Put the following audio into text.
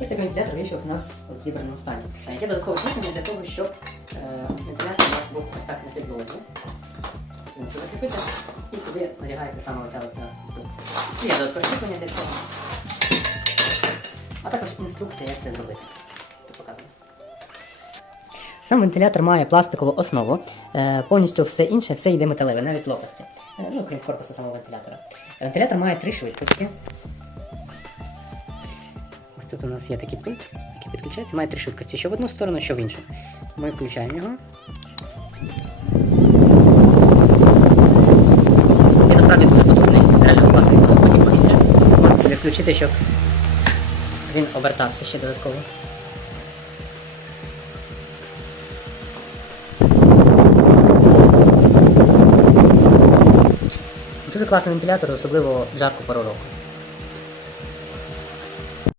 Ось такий вентилятор вийшов у нас в зібраному стані. Е, Є додаткове кріплення для того, щоб е, вентилятор у нас був ось так на підлозі. Сюди закріпити, і сюди нарягається саме оця оця інструкція. І Є додаткове кріплення для цього. А також інструкція, як це зробити. Тут показано. Сам вентилятор має пластикову основу, е, повністю все інше, все йде металеве, навіть лопасті. Е, Ну, крім корпусу самого вентилятора. Вентилятор має три швидкості. Тут у нас є такий пульт, який підключається, має три швидкості, що в одну сторону, що в іншу. Ми включаємо його. Він насправді дуже потужний, реально класний потік повітря. Можна собі включити, щоб він обертався ще додатково. Дуже класний вентилятор, особливо жарку пору року.